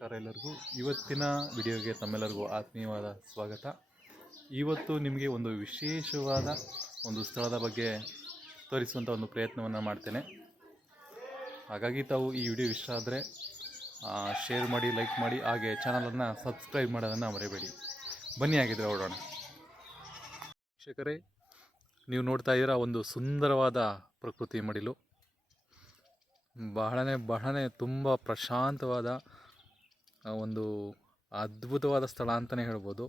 ನಮಸ್ಕಾರ ಎಲ್ಲರಿಗೂ. ಇವತ್ತಿನ ವಿಡಿಯೋಗೆ ತಮ್ಮೆಲ್ಲರಿಗೂ ಆತ್ಮೀಯವಾದ ಸ್ವಾಗತ. ಇವತ್ತು ನಿಮಗೆ ಒಂದು ವಿಶೇಷವಾದ ಒಂದು ಸ್ಥಳದ ಬಗ್ಗೆ ತೋರಿಸುವಂಥ ಒಂದು ಪ್ರಯತ್ನವನ್ನು ಮಾಡ್ತೇನೆ. ಹಾಗಾಗಿ ತಾವು ಈ ವಿಡಿಯೋ ಇಷ್ಟ ಆದರೆ ಶೇರ್ ಮಾಡಿ, ಲೈಕ್ ಮಾಡಿ, ಹಾಗೆ ಚಾನಲನ್ನು ಸಬ್ಸ್ಕ್ರೈಬ್ ಮಾಡೋದನ್ನು ಮರೆಯಬೇಡಿ. ಬನ್ನಿ ಹಾಗಿದ್ರೆ ಹೊರಡೋಣ. ವೀಕ್ಷಕರೇ, ನೀವು ನೋಡ್ತಾ ಇದ್ದೀರಾ ಒಂದು ಸುಂದರವಾದ ಪ್ರಕೃತಿ ಮಡಿಲು. ಬಹಳನೇ ತುಂಬ ಪ್ರಶಾಂತವಾದ ಒಂದು ಅದ್ಭುತವಾದ ಸ್ಥಳ ಅಂತಲೇ ಹೇಳ್ಬೋದು.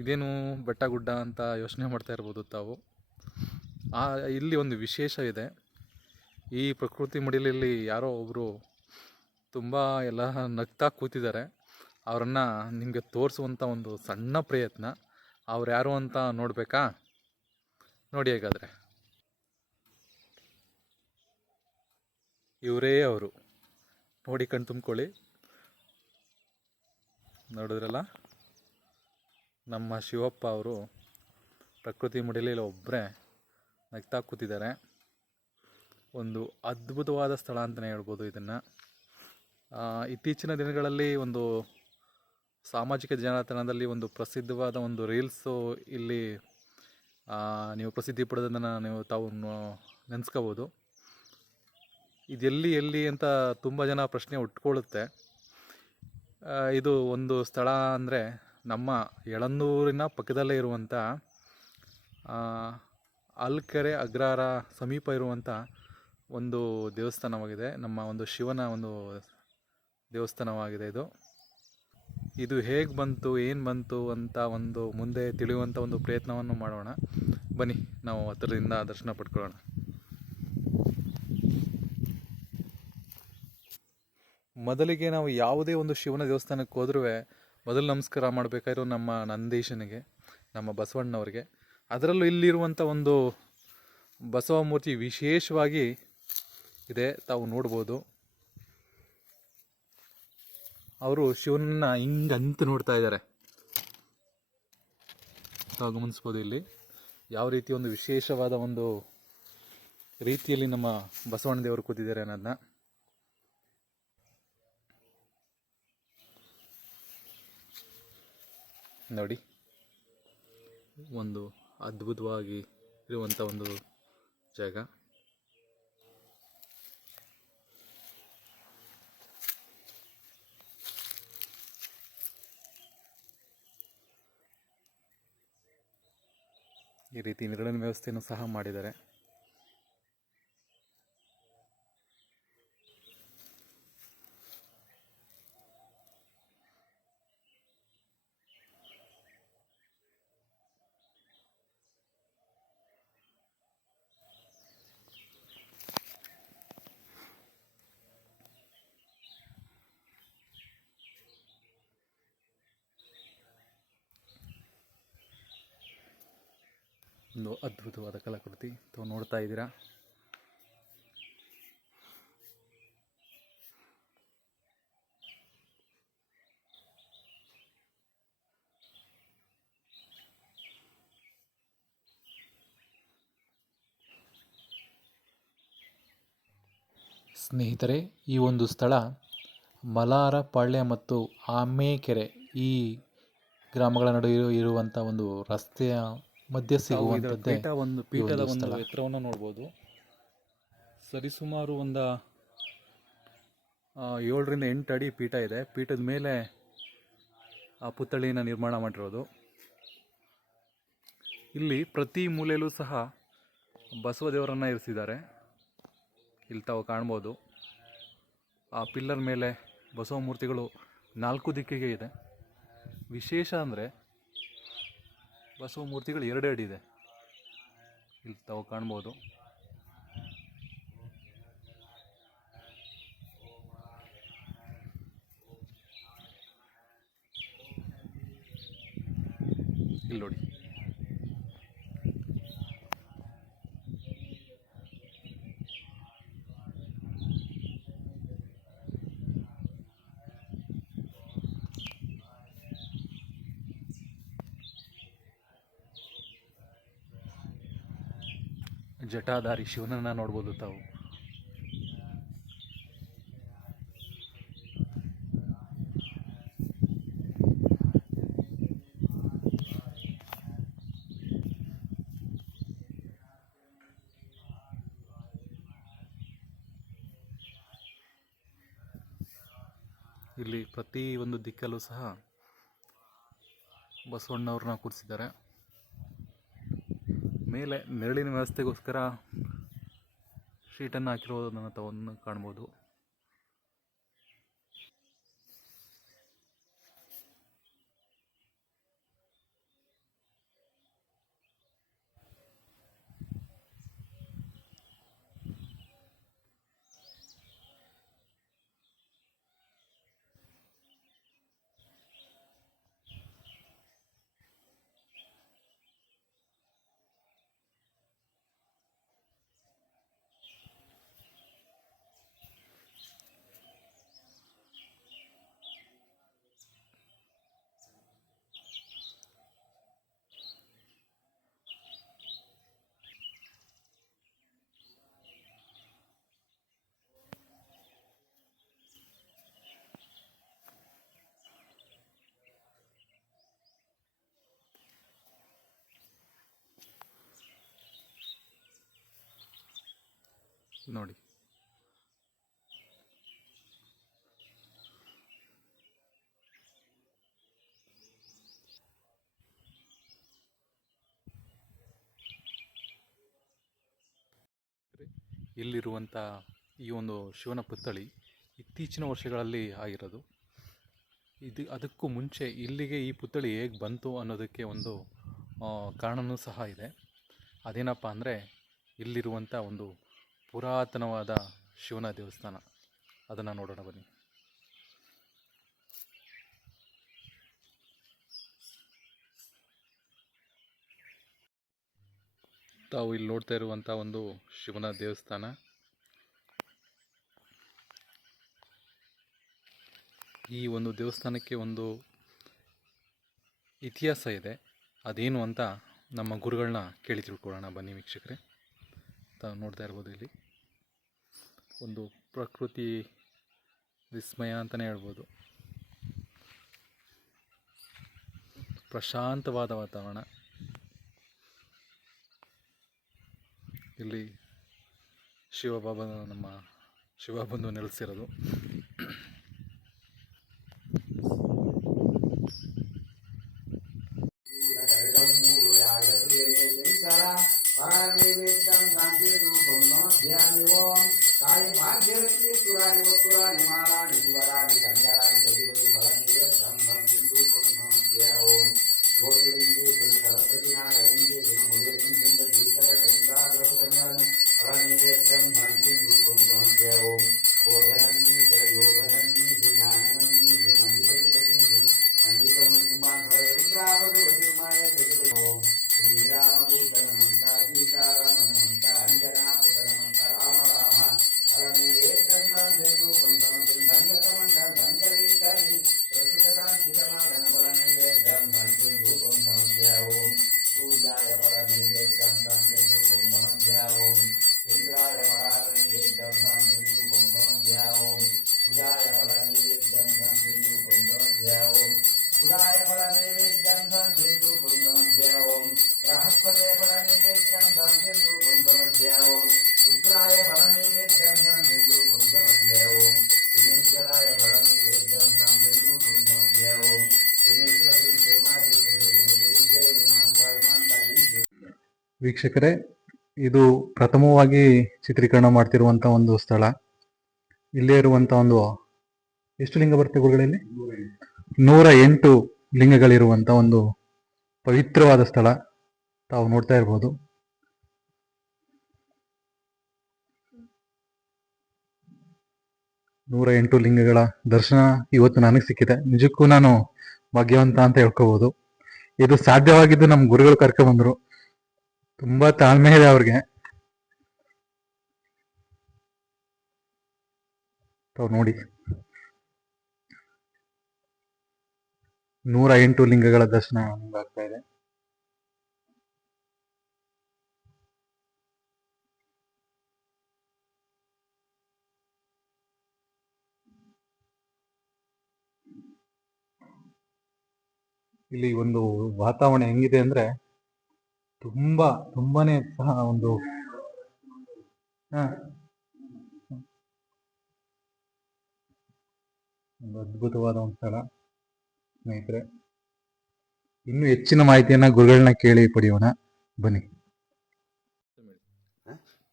ಇದೇನು ಬೆಟ್ಟ ಗುಡ್ಡ ಅಂತ ಯೋಚನೆ ಮಾಡ್ತಾ ಇರ್ಬೋದು ತಾವು. ಇಲ್ಲಿ ಒಂದು ವಿಶೇಷ ಇದೆ. ಈ ಪ್ರಕೃತಿ ಮಡಿಲಲ್ಲಿ ಯಾರೋ ಒಬ್ಬರು ತುಂಬ ಎಲ್ಲ ನಗ್ತಾ ಕೂತಿದ್ದಾರೆ. ಅವರನ್ನು ನಿಮಗೆ ತೋರಿಸುವಂಥ ಒಂದು ಸಣ್ಣ ಪ್ರಯತ್ನ. ಅವ್ರು ಯಾರು ಅಂತ ನೋಡಬೇಕಾ? ನೋಡಿ ಹೇಗಾದರೆ. ಇವರೇ ಅವರು. ನೋಡಿ, ಕಣ್ ತುಂಬ್ಕೊಳ್ಳಿ. ನೋಡಿದ್ರಲ್ಲ, ನಮ್ಮ ಶಿವಪ್ಪ ಅವರು ಪ್ರಕೃತಿ ಮಡಿಲಲ್ಲಿ ಒಬ್ಬರೇ ನಗ್ತಾ ಕೂತಿದ್ದಾರೆ. ಒಂದು ಅದ್ಭುತವಾದ ಸ್ಥಳ ಅಂತಲೇ ಹೇಳ್ಬೋದು ಇದನ್ನು. ಇತ್ತೀಚಿನ ದಿನಗಳಲ್ಲಿ ಒಂದು ಸಾಮಾಜಿಕ ಜಾಲತಾಣದಲ್ಲಿ ಒಂದು ಪ್ರಸಿದ್ಧವಾದ ಒಂದು ರೀಲ್ಸು ಇಲ್ಲಿ ನೀವು ಪ್ರಸಿದ್ಧಿ ಪಡೆದನ್ನು ತಾವು ನೆನೆಸ್ಕೋಬೋದು. ಇದೆಲ್ಲಿ ಎಲ್ಲಿ ಅಂತ ತುಂಬ ಜನ ಪ್ರಶ್ನೆ ಉಟ್ಕೊಳ್ಳುತ್ತೆ. ಇದು ಒಂದು ಸ್ಥಳ ಅಂದರೆ ನಮ್ಮ ಯಳಂದೂರಿನ ಪಕ್ಕದಲ್ಲೇ ಇರುವಂಥ ಅಲ್ಕೆರೆ ಅಗ್ರಹಾರ ಸಮೀಪ ಇರುವಂಥ ಒಂದು ದೇವಸ್ಥಾನವಾಗಿದೆ. ನಮ್ಮ ಒಂದು ಶಿವನ ಒಂದು ದೇವಸ್ಥಾನವಾಗಿದೆ ಇದು ಹೇಗೆ ಬಂತು, ಏನು ಬಂತು ಅಂತ ಒಂದು ಮುಂದೆ ತಿಳಿಯುವಂಥ ಒಂದು ಪ್ರಯತ್ನವನ್ನು ಮಾಡೋಣ. ಬನ್ನಿ, ನಾವು ಹತ್ತಿರದಿಂದ ದರ್ಶನ ಪಡ್ಕೊಳ್ಳೋಣ. ಮೊದಲಿಗೆ ನಾವು ಯಾವುದೇ ಒಂದು ಶಿವನ ದೇವಸ್ಥಾನಕ್ಕೆ ಹೋದ್ರೂ ಮೊದಲು ನಮಸ್ಕಾರ ಮಾಡಬೇಕಾಗಿರೋ ನಮ್ಮ ನಂದೀಶನಿಗೆ, ನಮ್ಮ ಬಸವಣ್ಣವ್ರಿಗೆ. ಅದರಲ್ಲೂ ಇಲ್ಲಿರುವಂಥ ಒಂದು ಬಸವ ಮೂರ್ತಿ ವಿಶೇಷವಾಗಿ ಇದೆ, ತಾವು ನೋಡ್ಬೋದು. ಅವರು ಶಿವನನ್ನ ಹಿಂಗಂತ ನೋಡ್ತಾ ಇದ್ದಾರೆ. ತಾವು ಗಮನಿಸ್ಬೋದು ಇಲ್ಲಿ ಯಾವ ರೀತಿ ಒಂದು ವಿಶೇಷವಾದ ಒಂದು ರೀತಿಯಲ್ಲಿ ನಮ್ಮ ಬಸವಣ್ಣ ದೇವರು ಕೂತಿದ್ದಾರೆ ಅನ್ನೋದನ್ನ. ನೋಡಿ, ಒಂದು ಅದ್ಭುತವಾಗಿ ಇರುವಂಥ ಒಂದು ಜಾಗ. ಈ ರೀತಿ ನಿರ್ವಹಣೆ ವ್ಯವಸ್ಥೆಯನ್ನು ಸಹ ಮಾಡಿದ್ದಾರೆ. ಒಂದು ಅದ್ಭುತವಾದ ಕಲಾಕೃತಿ ತಾವು ನೋಡ್ತಾ ಇದ್ದೀರಾ. ಸ್ನೇಹಿತರೆ, ಈ ಒಂದು ಸ್ಥಳ ಮಲಾರಪಾಳ್ಯ ಮತ್ತು ಆಮೇಕೆರೆ ಈ ಗ್ರಾಮಗಳ ನಡುವೆ ಇರುವಂಥ ಒಂದು ರಸ್ತೆಯ ಮಧ್ಯೆ ಸಿಗುವಂಥದ್ದೇ ಒಂದು ಪೀಠದ ಒಂದು ಎತ್ತರವನ್ನು ನೋಡ್ಬೋದು. ಸರಿಸುಮಾರು ಒಂದು 7 ರಿಂದ 8 ಅಡಿ ಪೀಠ ಇದೆ. ಪೀಠದ ಮೇಲೆ ಆ ಪುತ್ಥಳಿಯನ್ನು ನಿರ್ಮಾಣ ಮಾಡಿರೋದು. ಇಲ್ಲಿ ಪ್ರತಿ ಮೂಲೆಯಲ್ಲೂ ಸಹ ಬಸವದೇವರನ್ನು ಇರಿಸಿದ್ದಾರೆ. ಇಲ್ಲಿ ತಾವು ಕಾಣ್ಬೋದು. ಆ ಪಿಲ್ಲರ್ ಮೇಲೆ ಬಸವ ಮೂರ್ತಿಗಳು 4 ದಿಕ್ಕಿಗೆ ಇದೆ. ವಿಶೇಷ ಅಂದರೆ ಬಸವ ಮೂರ್ತಿಗಳು 2 ಅಡಿ ಇದೆ. ಇಲ್ಲಿ ತಾವು ಕಾಣ್ಬೋದು. ಇಲ್ಲಿ ನೋಡಿ, ಜಟಾಧಾರಿ ಶಿವನನ್ನು ನೋಡ್ಬೋದು ತಾವು. ಇಲ್ಲಿ ಪ್ರತಿ ಒಂದು ದಿಕ್ಕಲ್ಲೂ ಸಹ ಬಸವಣ್ಣವ್ರನ್ನ ಕೂರಿಸಿದ್ದಾರೆ. ಮೇಲೆ ನೆರಳಿನ ವ್ಯವಸ್ಥೆಗೋಸ್ಕರ ಶೀಟನ್ನು ಹಾಕಿರೋದನ್ನು ತಾವನ್ನು ಕಾಣ್ಬೋದು. ನೋಡಿ, ಇಲ್ಲಿರುವಂಥ ಈ ಒಂದು ಶಿವನ ಪುತ್ಥಳಿ ಇತ್ತೀಚಿನ ವರ್ಷಗಳಲ್ಲಿ ಆಗಿರೋದು. ಅದಕ್ಕೂ ಮುಂಚೆ ಇಲ್ಲಿಗೆ ಈ ಪುತ್ಥಳಿ ಹೇಗೆ ಬಂತು ಅನ್ನೋದಕ್ಕೆ ಒಂದು ಕಾರಣವೂ ಸಹ ಇದೆ. ಅದೇನಪ್ಪ ಅಂದರೆ, ಇಲ್ಲಿರುವಂಥ ಒಂದು ಪುರಾತನವಾದ ಶಿವನ ದೇವಸ್ಥಾನ. ಅದನ್ನು ನೋಡೋಣ ಬನ್ನಿ. ತಾವು ಇಲ್ಲಿ ನೋಡ್ತಾ ಇರುವಂಥ ಒಂದು ಶಿವನ ದೇವಸ್ಥಾನ. ಈ ಒಂದು ದೇವಸ್ಥಾನಕ್ಕೆ ಒಂದು ಇತಿಹಾಸ ಇದೆ. ಅದೇನು ಅಂತ ನಮ್ಮ ಗುರುಗಳನ್ನ ಕೇಳಿ ತಿಳ್ಕೊಳ್ಳೋಣ ಬನ್ನಿ ವೀಕ್ಷಕರೇ. ತಾವು ನೋಡ್ತಾ ಇರ್ಬೋದು, ಇಲ್ಲಿ ಒಂದು ಪ್ರಕೃತಿ ವಿಸ್ಮಯ ಅಂತಲೇ ಹೇಳ್ಬೋದು. ಪ್ರಶಾಂತವಾದ ವಾತಾವರಣ. ಇಲ್ಲಿ ಶಿವಬಾಬಾ, ನಮ್ಮ ಶಿವ ಬಂದು ನೆಲೆಸಿರೋದು. ವೀಕ್ಷಕರೇ, ಇದು ಪ್ರಥಮವಾಗಿ ಚಿತ್ರೀಕರಣ ಮಾಡ್ತಿರುವಂಥ ಒಂದು ಸ್ಥಳ. ಇಲ್ಲೇ ಇರುವಂಥ ಒಂದು ಎಷ್ಟು ಲಿಂಗ ಬರುತ್ತೆ ಗುರುಗಳಲ್ಲಿ? 108 ಲಿಂಗಗಳಿರುವಂಥ ಒಂದು ಪವಿತ್ರವಾದ ಸ್ಥಳ. ತಾವು ನೋಡ್ತಾ ಇರ್ಬೋದು. ನೂರ 8 ಲಿಂಗಗಳ ದರ್ಶನ ಇವತ್ತು ನನಗೆ ಸಿಕ್ಕಿದೆ. ನಿಜಕ್ಕೂ ನಾನು ಭಾಗ್ಯವಂತ ಅಂತ ಹೇಳ್ಕೋಬಹುದು. ಇದು ಸಾಧ್ಯವಾಗಿದ್ದು ನಮ್ಮ ಗುರುಗಳು ಕರ್ಕೊಂಡ್ಬಂದ್ರು. ತುಂಬಾ ತಾಳ್ಮೆ ಇದೆ ಅವ್ರಿಗೆ. ತಾವು ನೋಡಿ, 108 ಲಿಂಗಗಳ ದರ್ಶನ ಆಗ್ತಾ ಇದೆ. ಇಲ್ಲಿ ಒಂದು ವಾತಾವರಣ ಹೆಂಗಿದೆ ಅಂದ್ರೆ ತುಂಬಾನೇ ಸಹ ಒಂದು ಒಂದು ಅದ್ಭುತವಾದ ಒಂದು ಸ್ಥಳ ಸ್ನೇಹಿತರೆ. ಇನ್ನೂ ಹೆಚ್ಚಿನ ಮಾಹಿತಿಯನ್ನು ಗುರುಗಳನ್ನ ಕೇಳಿ ಪಡೆಯೋಣ ಬನ್ನಿ.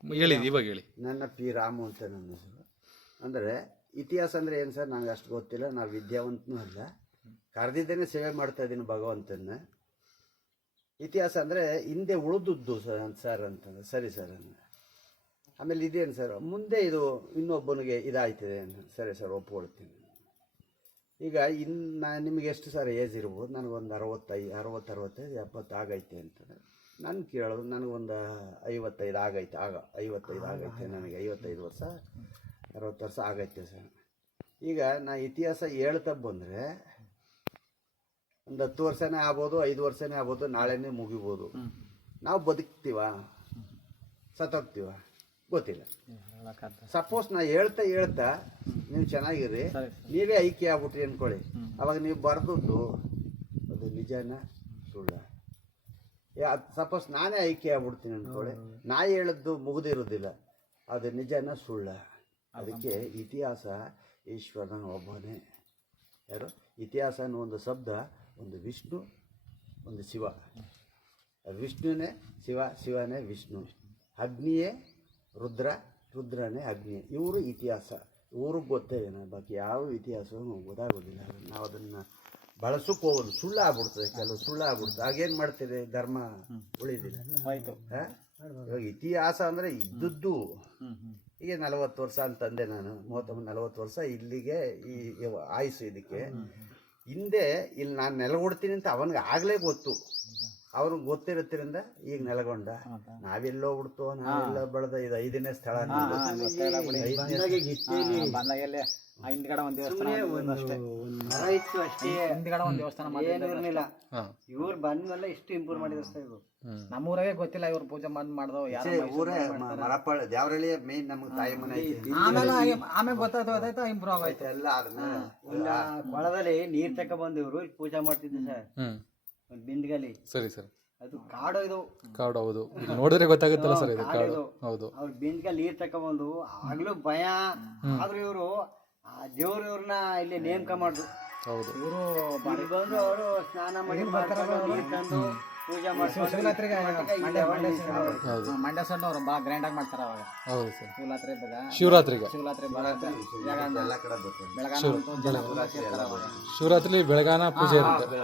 ಹೇಳಿ, ಇವಾಗ ಹೇಳಿ. ನನ್ನ ಪಿ ರಾಮು ಅಂತ ನನ್ನ ಹೆಸರು. ಅಂದರೆ ಇತಿಹಾಸ ಅಂದರೆ ಏನು ಸರ್, ನನಗೆ ಅಷ್ಟು ಗೊತ್ತಿಲ್ಲ. ನಾವು ವಿದ್ಯಾವಂತನೂ ಅಲ್ಲ, ಕರೆದಿದ್ದೇನೆ ಸೇವೆ ಮಾಡ್ತಾ ಇದ್ದೀನಿ ಭಗವಂತನ. ಇತಿಹಾಸ ಅಂದರೆ ಹಿಂದೆ ಉಳಿದದ್ದು ಸರ್ ಅಂತಂದ್ರೆ ಸರಿ ಸರ್ ಅಂದ. ಆಮೇಲೆ ಇದೇನು ಸರ್, ಮುಂದೆ ಇದು ಇನ್ನೊಬ್ಬನಿಗೆ ಇದಾಯ್ತದೆ ಅಂತ. ಸರಿ ಸರ್, ಒಪ್ಕೊಳ್ತೀನಿ. ಈಗ ನಿಮಗೆ ಎಷ್ಟು ಸರ್ ಏಜ್ ಇರ್ಬೋದು? ನನಗೊಂದು 65 70 ಆಗೈತೆ ಅಂತಂದರೆ ನಾನು ಕೇಳೋದು, ನನಗೊಂದು 55 ಆಗೈತೆ. 55 ಆಗೈತೆ ನನಗೆ. 55 ವರ್ಷ 60 ವರ್ಷ ಆಗೈತೆ ಸರ್. ಈಗ ನಾ ಇತಿಹಾಸ ಹೇಳ್ತಾ ಬಂದರೆ ಒಂದು 10 ವರ್ಷನೇ ಆಗ್ಬೋದು, 5 ವರ್ಷನೇ ಆಗ್ಬೋದು, ನಾಳೆನೇ ಮುಗಿಬೋದು. ನಾವು ಬದುಕ್ತೀವ, ಸತ್ತೋಗ್ತೀವ ಗೊತ್ತಿಲ್ಲ. ಸಪೋಸ್ ನಾ ಹೇಳ್ತಾ ನೀವು ಚೆನ್ನಾಗಿರಿ, ನೀವೇ ಐಕ್ಯ ಆಗ್ಬಿಟ್ರಿ ಅಂದ್ಕೊಳ್ಳಿ. ಅವಾಗ ನೀವು ಬರ್ದದ್ದು ಅದು ನಿಜನ ಸುಳ್ಳ? ಸಪೋಸ್ ನಾನೇ ಐಕ್ಯ ಆಗ್ಬಿಡ್ತೀನಿ ಅಂದ್ಕೊಳ್ಳಿ, ನಾ ಹೇಳಿದ್ದು ಮುಗಿದಿರೋದಿಲ್ಲ, ಅದು ನಿಜನ ಸುಳ್ಳ? ಅದಕ್ಕೆ ಇತಿಹಾಸ ಈಶ್ವರನ ಒಬ್ಬನೇ. ಯಾರು? ಇತಿಹಾಸ ಅನ್ನೋ ಒಂದು ಶಬ್ದ, ಒಂದು ವಿಷ್ಣು, ಒಂದು ಶಿವ. ವಿಷ್ಣುನೇ ಶಿವ, ಶಿವನೇ ವಿಷ್ಣು. ಅಗ್ನಿಯೇ ರುದ್ರ, ರುದ್ರನೇ ಅಗ್ನಿ. ಇವರು ಇತಿಹಾಸ. ಇವ್ರಿಗೆ ಗೊತ್ತೇ ಏನೋ, ಬಾಕಿ ಯಾವ ಇತಿಹಾಸವೂ ಗೊತ್ತಾಗೋದಿಲ್ಲ. ನಾವು ಅದನ್ನು ಬಳಸೋಕೆ ಹೋಗೋದು ಸುಳ್ಳು ಆಗ್ಬಿಡ್ತದೆ, ಕೆಲವು ಸುಳ್ಳು ಆಗ್ಬಿಡ್ತದೆ. ಆಗೇನು ಮಾಡ್ತೀರಿ? ಧರ್ಮ ಉಳಿದಿಲ್ಲ. ಇವಾಗ ಇತಿಹಾಸ ಅಂದರೆ ಇದ್ದದ್ದು. ಈಗ 40 ವರ್ಷ ಅಂತಂದೆ ನಾನು, 39-40 ವರ್ಷ ಇಲ್ಲಿಗೆ ಈ ಆಯುಸ್ಸು. ಇದಕ್ಕೆ ಹಿಂದೆ ಇಲ್ಲಿ ನಾನು ನೆಲಗೊಡ್ತೀನಿ ಅಂತ ಅವನಿಗೆ ಆಗಲೇ ಗೊತ್ತು. ಅವ್ರಿಗೆ ಗೊತ್ತಿರುತ್ತಿರಿಂದ ಈಗ ನೆಲಗೊಂಡ. ನಾವೆಲ್ಲೋ ಬಿಡ್ತು, ನಾವೆಲ್ಲ ಬೆಳೆದ. ಇದು 5ನೇ ಸ್ಥಳ. ಇವ್ರು ಬಂದ್ಮೇಲೆ ಇಷ್ಟು ಇಂಪ್ರೂವ್ ಮಾಡಿದ್ರು ಸರ್. ಇವರು ನಮ್ಮೂರಾಗೆ ಗೊತ್ತಿಲ್ಲ, ಇವ್ರು ಪೂಜೆ ಮಾಡಿದವ್ ಊರೇ ಮರಪಾಳ ದೇವರಳ್ಳಿ ಮೇನ್ ನಮ್ಗೆ ತಾಯಿ ಮನೆ ಐತಿ. ಆಮೇಲೆ ಗೊತ್ತಾಯ್ತು ಇಂಪ್ರೂವ್ ಆಯ್ತು ಎಲ್ಲ. ಕೊಳದಲ್ಲಿ ನೀರ್ ತಕ ಬಂದು ಇವ್ರು ಪೂಜೆ ಮಾಡ್ತಿದ್ದೆ ಸರ್, ಬಿಂದ್ಗಲಿ. ಸರಿ ಸರ್. ಅದು ಕಾಡು, ಇದು ಕಾಡು. ಹೌದು, ನೋಡಿದ್ರೆ ಗೊತ್ತಾಗುತ್ತಲ್ಲ ಸರ್, ಇದು ಕಾಡು. ಹೌದು. ಅವ್ರು ಬಿಂದ್ಗಲ್ ನೀರ್ ತಕೊಂಡ್ಬಂದು ಆಗ್ಲೂ ಭಯ. ಆದ್ರೂ ಇವರು ದೇವ್ರು ಇವ್ರನ್ನ ಇಲ್ಲಿ ನೇಮಕ ಮಾಡಿದ್ರು. ಹೌದು. ಇವರು ಬಂದು ಅವರು ಸ್ನಾನ ಮಾಡಿ ನೀರ್ ತಂದು ಪೂಜೆ ಮಾಡಿ ಮಂಡ್ಯ ಸಣ್ಣ ಅವ್ರು ಭಾಳ ಗ್ರ್ಯಾಂಡ್ ಆಗಿ ಮಾಡ್ತಾರ ಅವಾಗ. ಹೌದು ಸರ್. ಶಿವರಾತ್ರಿಗೆ ಶಿವರಾತ್ರಿ ಬೆಳಗಾನ ಪೂಜೆ ಇರುತ್ತೆ,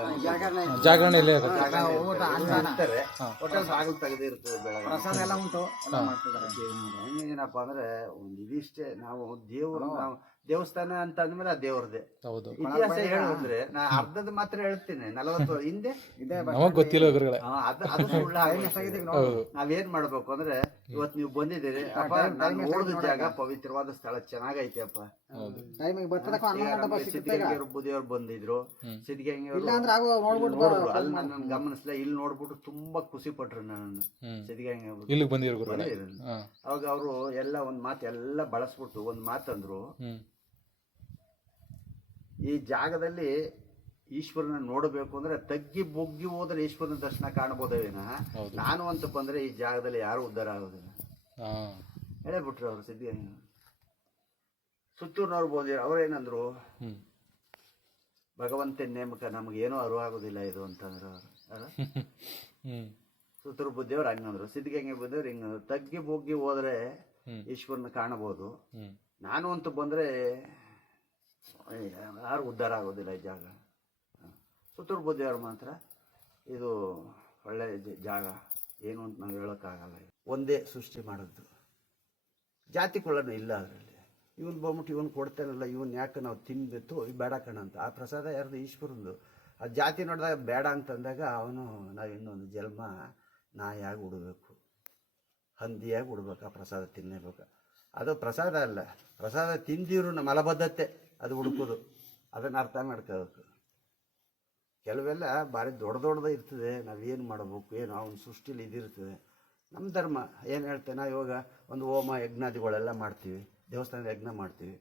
ಜಾಗರಣೆ ಇಲ್ಲೇ ಆಗುತ್ತೆ. ಪ್ರಸಾದ ಎಲ್ಲ ಉಂಟು, ಏನಪ್ಪ ಅಂದ್ರೆ ಒಂದು ಇದಿಷ್ಟೇ. ನಾವು ದೇವರು, ನಾವು ದೇವಸ್ಥಾನ ಅಂತ ಅಂದ್ಮೇಲೆ ಆ ದೇವ್ರದೇ. ಹೌದು. ಇತಿಹಾಸ ಹೇಳಂದ್ರೆ ನಾ ಅರ್ಧದ ಮಾತ್ರ ಹೇಳ್ತೀನಿ. 40 ಹಿಂದೆ ನಮಗ್ ಗೊತ್ತಿಲ್ಲ. ಅದು ಸುಳ್ಳ. ನಾವೇನ್ ಮಾಡ್ಬೇಕು ಅಂದ್ರೆ, ಇವತ್ತು ನೀವು ಬಂದಿದ್ದೀರಿ ಅಪ್ಪ, ನಾನು ನೋಡಿದ ಜಾಗ ಪವಿತ್ರವಾದ ಸ್ಥಳ ಚೆನ್ನಾಗೈತೆ ಅಪ್ಪ. ಸಿದ್ಧಗಂಗೆಯವರು ಬುದಿಯವ್ರು ಬಂದಿದ್ರು. ಸಿದ್ಧಗಂಗೆಯವರು ಅಲ್ಲಿ ನನ್ನ ಗಮನಿಸ್ಲ, ಇಲ್ಲಿ ನೋಡ್ಬಿಟ್ಟು ತುಂಬಾ ಖುಷಿ ಪಟ್ರು ನನ್ನನ್ನು. ಸಿದ್ಧಗಂಗೆ ಅವಾಗ ಅವರು ಎಲ್ಲ ಒಂದ್ ಮಾತು ಎಲ್ಲ ಬಳಸ್ಬಿಟ್ಟು ಒಂದ್ ಮಾತಂದ್ರು, ಈ ಜಾಗದಲ್ಲಿ ಈಶ್ವರನ ನೋಡಬೇಕು ಅಂದ್ರೆ ತಗ್ಗಿ ಬೊಗ್ಗಿ ಹೋದ್ರೆ ಈಶ್ವರನ ದರ್ಶನ ಕಾಣಬಹುದೇನ. ನಾನು ಅಂತ ಬಂದ್ರೆ ಈ ಜಾಗದಲ್ಲಿ ಯಾರು ಉದ್ಧಾರ ಆಗೋದಿಲ್ಲ ಹೇಳ್ಬಿಟ್ರು ಅವರು. ಸಿದ್ಧಗಂಗೆ ಸುತ್ತೂರ್ನವ್ರು ಬಂದಿರು. ಅವ್ರೇನಂದ್ರು, ಭಗವಂತನ ನೇಮಕ, ನಮಗೇನೋ ಅರಿವು ಆಗೋದಿಲ್ಲ ಇದು ಅಂತಂದ್ರು ಅವರು. ಸುತ್ತೂರು ಬುದ್ಧಿಯವ್ರು ಹಂಗಂದ್ರು, ಸಿದ್ಧಗಂಗೆ ಬುದ್ಧಿಯವ್ರು ಹಿಂಗಂದ್ರು. ತಗ್ಗಿ ಬೊಗ್ಗಿ ಹೋದ್ರೆ ಈಶ್ವರನ ಕಾಣಬಹುದು, ನಾನು ಅಂತ ಬಂದ್ರೆ ಯಾರು ಉದ್ಧಾರ ಆಗೋದಿಲ್ಲ ಈ ಜಾಗ. ಸುತ್ತೂರು ಬುದ್ಧಿಯವ್ರು ಮಾತ್ರ ಇದು ಒಳ್ಳೆ ಜಾಗ, ಏನು ಅಂತ ನಾವು ಹೇಳೋಕ್ಕಾಗಲ್ಲ. ಒಂದೇ ಸೃಷ್ಟಿ ಮಾಡೋದು, ಜಾತಿ ಕುಳನೂ ಇಲ್ಲ ಅದರಲ್ಲಿ. ಇವನು ಬಂದ್ಬಿಟ್ಟು ಇವನು ಕೊಡ್ತಾನಲ್ಲ, ಇವನು ಯಾಕೆ ನಾವು ತಿನ್ಬೇಕು, ಬೇಡ ಕಣ ಅಂತ. ಆ ಪ್ರಸಾದ ಯಾರ್ದು? ಈಶ್ವರಂದು. ಆ ಜಾತಿ ನೋಡಿದಾಗ ಬೇಡ ಅಂತಂದಾಗ ಅವನು, ನಾವು ಇನ್ನೊಂದು ಜನ್ಮ ನಾಯಾಗಿ ಉಡಬೇಕು, ಹಂದಿಯಾಗಿ ಉಡ್ಬೇಕು, ಆ ಪ್ರಸಾದ ತಿನ್ನಬೇಕು. ಅದು ಪ್ರಸಾದ ಅಲ್ಲ, ಪ್ರಸಾದ ತಿಂದಿರು ಮಲಬದ್ಧತೆ ಅದು ಹುಡುಕೋದು. ಅದನ್ನು ಅರ್ಥ ಮಾಡ್ಕೋಬೇಕು. ಕೆಲವೆಲ್ಲ ಭಾರಿ ದೊಡ್ಡದೇ ಇರ್ತದೆ, ನಾವೇನು ಮಾಡಬೇಕು, ಏನು ಅವನ ಸೃಷ್ಟಿಲಿ ಇದಿರ್ತದೆ. ನಮ್ಮ ಧರ್ಮ ಏನು ಹೇಳ್ತೇವೆ, ನಾವು ಇವಾಗ ಒಂದು ಹೋಮ ಯಜ್ಞಾದಿಗಳೆಲ್ಲ ಮಾಡ್ತೀವಿ, ದೇವಸ್ಥಾನದ ಯಜ್ಞ ಮಾಡ್ತೀವಿ.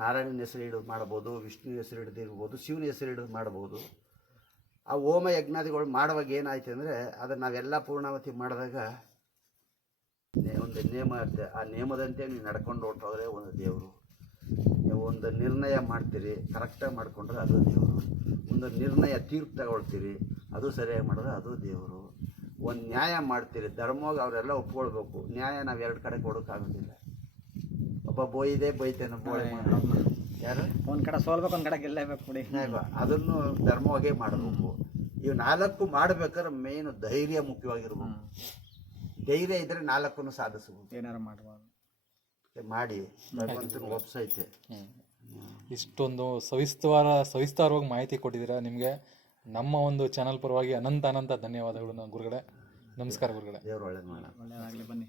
ನಾರಾಯಣನ ಹೆಸರು ಹಿಡಿದು ಮಾಡ್ಬೋದು, ವಿಷ್ಣು ಹೆಸರು ಹಿಡಿದಿರ್ಬೋದು, ಶಿವನ ಹೆಸರು ಹಿಡಿದು ಮಾಡ್ಬೋದು. ಆ ಹೋಮ ಯಜ್ಞಾದಿಗಳು ಮಾಡುವಾಗ ಏನಾಯ್ತು ಅಂದರೆ, ಅದನ್ನು ನಾವೆಲ್ಲ ಪೂರ್ಣಾವತಿ ಮಾಡಿದಾಗ ಒಂದು ನೇಮ ಇರುತ್ತೆ. ಆ ನೇಮದಂತೆ ನೀವು ನಡ್ಕೊಂಡು ಹೊರಟೋದ್ರೆ ಒಂದು ದೇವರು. ನೀವು ಒಂದು ನಿರ್ಣಯ ಮಾಡ್ತೀರಿ ಕರೆಕ್ಟಾಗಿ ಮಾಡಿಕೊಂಡ್ರೆ ಅದು ದೇವರು. ಒಂದು ನಿರ್ಣಯ ತೀರ್ಪು ತಗೊಳ್ತೀರಿ ಅದು ಸರಿಯಾಗಿ ಮಾಡಿದ್ರೆ ಅದು ದೇವರು. ಒಂದು ನ್ಯಾಯ ಮಾಡ್ತೀರಿ ಧರ್ಮವಾಗಿ ಅವರೆಲ್ಲ ಒಪ್ಕೊಳ್ಬೇಕು. ನ್ಯಾಯ ನಾವು ಎರಡು ಕಡೆ ಕೊಡೋಕ್ಕಾಗೋದಿಲ್ಲ. ಒಬ್ಬ ಬೈತೇನೆ ಬೋಳೆ ಯಾರು ಒಂದ್ ಕಡೆ ಸೋಲ್ಬೇಕು ಒಂದ್ ಕಡೆ ಗೆಲ್ಲಬೇಕು ನೋಡಿ. ಅದನ್ನು ಧರ್ಮವಾಗೇ ಮಾಡಬೇಕು. ಇವು 4 ಮಾಡ್ಬೇಕಾದ್ರೆ ಮೇನ್ ಧೈರ್ಯ ಮುಖ್ಯವಾಗಿರ್ಬೇಕು. ಧೈರ್ಯ ಇದ್ರೆ 4 ಸಾಧಿಸ್ಬೋದು. ಏನಾರು ಮಾಡ್ಬೋದು ಮಾಡಿ ಭಗವಂತನ ಒಪ್ಸೈತೆ. ಇಷ್ಟೊಂದು ಸವಿಸ್ತಾರವಾಗಿ ಮಾಹಿತಿ ಕೊಟ್ಟಿದ್ದೀರಾ. ನಿಮಗೆ ನಮ್ಮ ಒಂದು ಚಾನಲ್ ಪರವಾಗಿ ಅನಂತ ಧನ್ಯವಾದಗಳು ಗುರುಗಳೇ. ನಮಸ್ಕಾರ ಗುರುಗಳೇ. ದೇವ್ರು ಒಳ್ಳೇದು ಮಾಡ. ಒಳ್ಳೆಯದಾಗಲಿ ಬನ್ನಿ.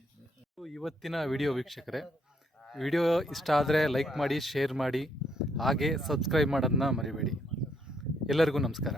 ಇವತ್ತಿನ ವಿಡಿಯೋ ವೀಕ್ಷಕರೇ, ವಿಡಿಯೋ ಇಷ್ಟ ಆದರೆ ಲೈಕ್ ಮಾಡಿ, ಶೇರ್ ಮಾಡಿ, ಹಾಗೆ ಸಬ್ಸ್ಕ್ರೈಬ್ ಮಾಡೋದನ್ನ ಮರಿಬೇಡಿ. ಎಲ್ಲರಿಗೂ ನಮಸ್ಕಾರ.